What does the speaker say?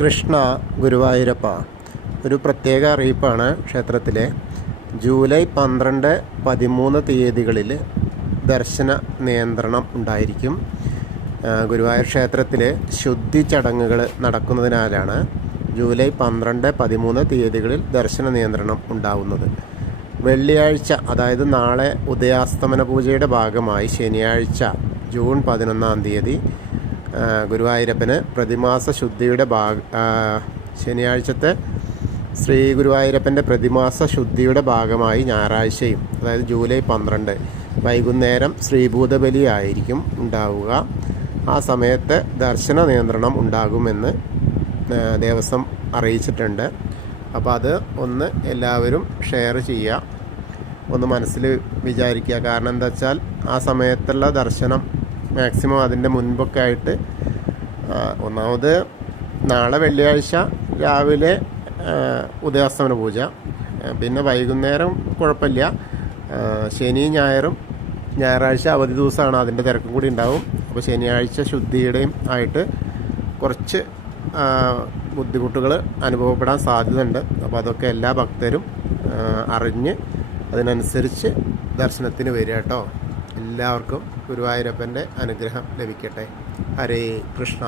കൃഷ്ണ ഗുരുവായൂരപ്പ. ഒരു പ്രത്യേക അറിയിപ്പാണ് ക്ഷേത്രത്തിലെ. ജൂലൈ 12, 13 തീയതികളിൽ ദർശന നിയന്ത്രണം ഉണ്ടായിരിക്കും. ഗുരുവായൂർ ക്ഷേത്രത്തിൽ ശുദ്ധി ചടങ്ങുകൾ നടക്കുന്നതിനാലാണ് ജൂലൈ 12, 13 തീയതികളിൽ ദർശന നിയന്ത്രണം ഉണ്ടാവുന്നത്. വെള്ളിയാഴ്ച, അതായത് നാളെ ഉദയാസ്തമന പൂജയുടെ ഭാഗമായി ശനിയാഴ്ച ജൂൺ 11 തീയതി ഗുരുവായൂരപ്പന് പ്രതിമാസ ശുദ്ധിയുടെ ശനിയാഴ്ചത്തെ ശ്രീ ഗുരുവായൂരപ്പൻ്റെ പ്രതിമാസ ശുദ്ധിയുടെ ഭാഗമായി ഞായറാഴ്ചയും, അതായത് ജൂലൈ 12 വൈകുന്നേരം ശ്രീഭൂതബലി ആയിരിക്കും ഉണ്ടാവുക. ആ സമയത്ത് ദർശന നിയന്ത്രണം ഉണ്ടാകുമെന്ന് ദേവസ്വം അറിയിച്ചിട്ടുണ്ട്. അപ്പോൾ അത് ഒന്ന് എല്ലാവരും ഷെയർ ചെയ്യുക, ഒന്ന് മനസ്സിൽ വിചാരിക്കുക. കാരണം എന്താ വെച്ചാൽ ആ സമയത്തുള്ള ദർശനം മാക്സിമം അതിൻ്റെ മുൻപൊക്കെ ആയിട്ട്, ഒന്നാമത് നാളെ വെള്ളിയാഴ്ച രാവിലെ ഉദയാസ്തമന പൂജ, പിന്നെ വൈകുന്നേരം കുഴപ്പമില്ല. ശനി ഞായറും, ഞായറാഴ്ച അവധി ദിവസമാണ്, അതിൻ്റെ തിരക്കും കൂടി ഉണ്ടാവും. അപ്പോൾ ശനിയാഴ്ച ശുദ്ധിയുടെയും ആയിട്ട് കുറച്ച് ബുദ്ധിമുട്ടുകൾ അനുഭവപ്പെടാൻ സാധ്യതയുണ്ട്. അപ്പോൾ അതൊക്കെ എല്ലാ ഭക്തരും അറിഞ്ഞ് അതിനനുസരിച്ച് ദർശനത്തിന് വരിക കേട്ടോ. എല്ലാവർക്കും ഗുരുവായൂരപ്പൻ്റെ അനുഗ്രഹം ലഭിക്കട്ടെ. ഹരേ കൃഷ്ണ.